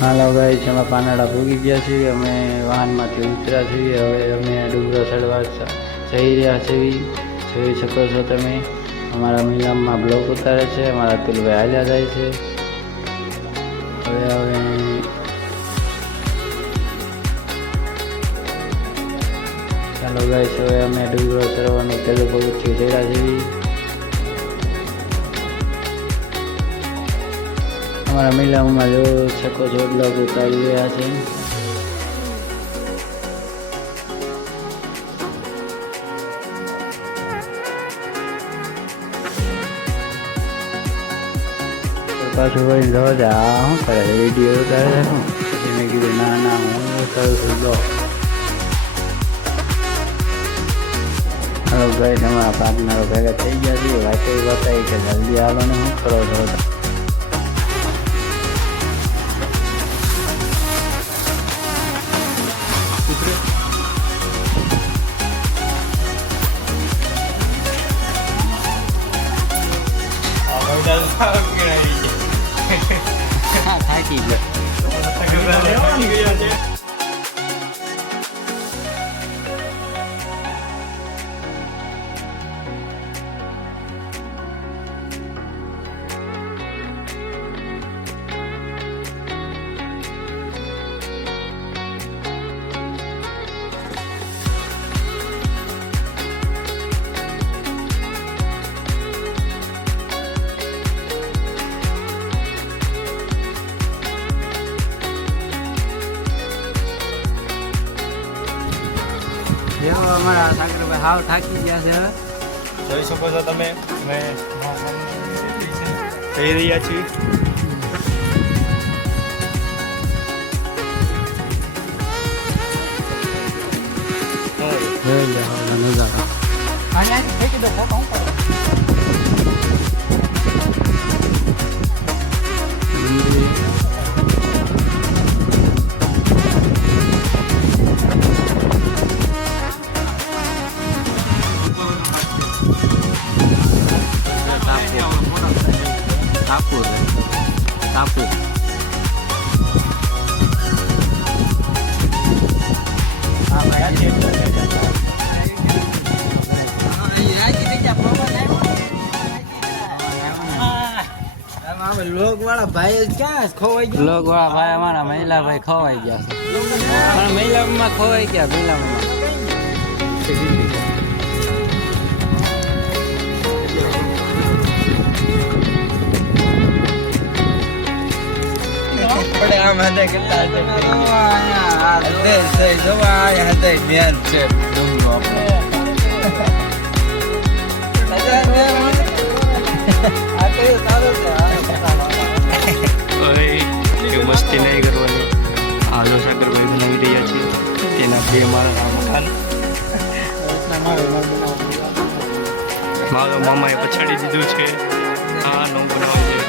હાલો guys, અમે પાનાડા પૂગી ગયા છીએ. અમે વાહનમાંથી ઉતર્યા છીએ. હવે અમે ડુંગરો ચડવા જઈ રહ્યા છીએ. જોઈ શકો છો તમે. અમારા મિલામમાં બ્લોક ઉતારે છે. અમારા અતુલભાઈ હાલ્યા જાય છે. હવે ચાલો ગાઈસ, હવે અમે ડુંગરો ચડવાનું પહેલું પગથિયું ચડ્યા છીએ. અમારા મિલામમાં જોઈ શકો છો બ્લોક ઉતારી રહ્યા છે. પાછું વળી જવા દે. આ શું કરે, વિડીયો ઉતારે છે. પછી મેં કીધું ના ના, હું કરું છું બ્લોગ. હલો ભાઈ, તમારા પાર્ટનરો ભેગા થઈ ગયા છે. વાતે બતાવી કે જલ્દી હાલો ને, શું કરો છો? થાકી ગયો. અમારા સાગરભાઈ હાવ થાકી ગયા છે. જોઈ શકો છો તમે, અમે જઈ રહ્યા છીએ. ટાપુ લોકવાળા ભાઈ ક્યાં ખોવાઈ ગયા? લોકવાળા ભાઈ અમારા મહિલા ભાઈ ખોવાઈ ગયા છે. મહિલામાં ખોવાઈ ગયા. મહિલામાં આમ હતા કેટલા જોવા હતા મેન છે ડુંગરો મસ્તી નહીં કરવાની. હાલો સાગરભાઈ બનાવી રહ્યા છે. તેના બે મારા મકાન મારો મામાએ પછાડી દીધું છે. હા, નવું બનાવે છે.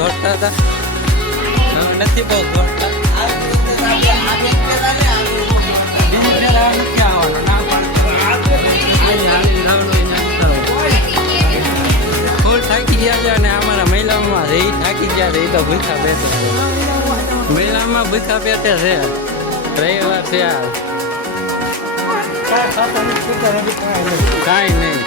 દોડતા હતા નથી બહુ દોડતા. ફૂલ થાકી ગયા છે. અને અમારા મહિલામાં રહી થાકી ગયા છે. એ તો ભૂખા બેઠે છે. મહિલામાં ભૂખા બેઠે છે. રવિવાર છે. કાંઈ નહીં.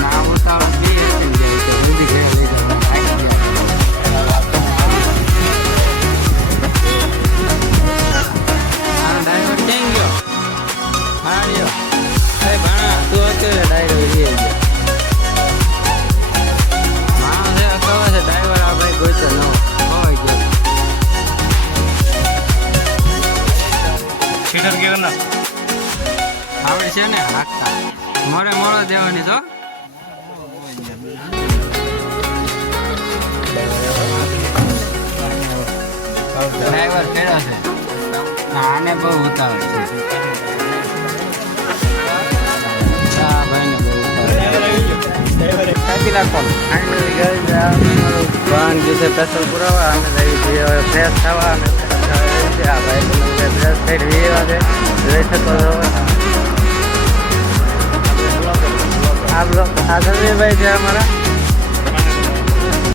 ના ઉતાવળ ડ્રાઈવર કેળો છે આને બહુ ઉતાવળ છે આ ભાઈને બહુ ઉતાવળ કાપી નાખવાનું વાહન જે છે પેટ્રોલ પુરાવા અમે જઈએ છીએ હવે ફ્રેશ થવા અને આ ભાઈ ફ્રેશ થઈ રહ્યા છે જોઈ શકો છો આ સંજયભાઈ છે અમારા